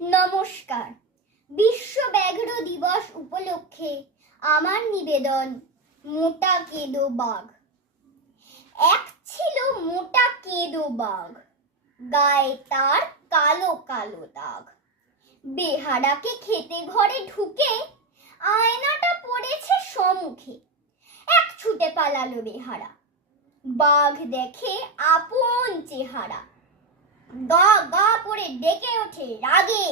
নমস্কার। বিশ্ব ব্যাঘ্র দিবস উপলক্ষে আমার নিবেদন মোটা কেঁদো বাঘ। এক ছিল মোটা কেঁদো বাঘ, গায়ে তার কালো কালো দাগ। বেহারাকে খেতে ঘরে ঢুকে আয়নাটা পড়েছে সম্মুখে। এক ছুটে পালালো বেহারা, বাঘ দেখে আপন চেহারা। গা গা করে ডেকে ওঠে রাগে,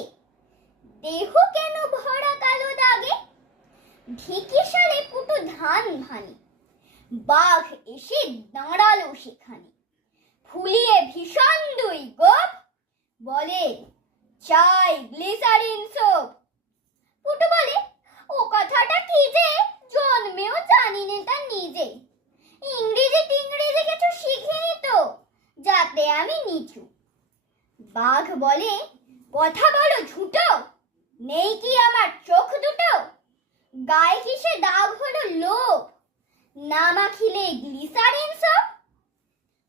দেহ কেন ভরা কালো দাগে। ঢেকে সালে পুটো ধান ভানি, বাঘ এসে দাঁড়ালো সেখানে। ফুলিয়ে ভীষণ দুই গোপ, বলে চাই গ্লিসারিন সোপ। পুটু বলে, ও কথাটা কি যে, জন্মেও জানি না তা নিজে। ইংরেজি টিংরেজি কিছু শিখিনি তো, যাতে আমি নিচু। বাঘ বলে, কথা বলো ঝুটো, নেই কি আমার চোখ দুটো? গায়ে কিসে দাগ হলো লোভ, না মাখিলে গ্লিসারিন সোপ?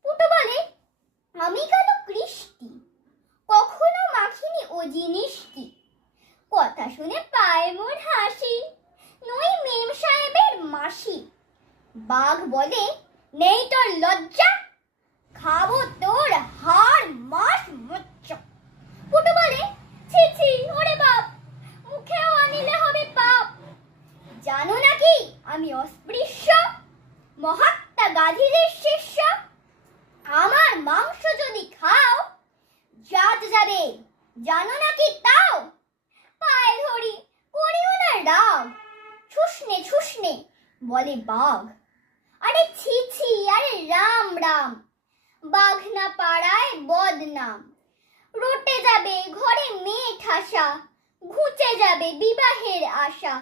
পুটু বলে, আমি কালো কৃষ্টি, কখনো মাখিনি ও জিনিসটি। কথা শুনে পায় মোর হাসি, নই মেম সাহেবের মাসি। বাঘ বলে, নেই তোর লজ্জা, খাবো তোর হাড় মাস মজ্জা। পুটু বলে, ছি ছি ওরে বাপ, মুখেও আনিলে হবে পাপ। জানো নাকি আমি অস্পৃশ্য, মহাত্মা গান্ধীজির শিষ্য। আমার মাংস যদি খাও, জাত যাবে, জানো নাকি তাও? পায়ে ধরি, করিও না রাগ, ছুসনে ছুসনে বলে বাঘ। আরে ছি ছি, আরে রাম রাম, বাঘ না পাড়ায় বদনাম। রটে যাবে ঘরে মেয়ে ঠাসা, ঘুচে যাবে বিবাহের আশা।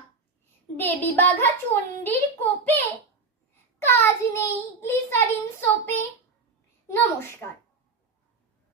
দেবী বাঘা চণ্ডীর কোপে, কাজ নেই গ্লিসারিন সোপে। নমস্কার।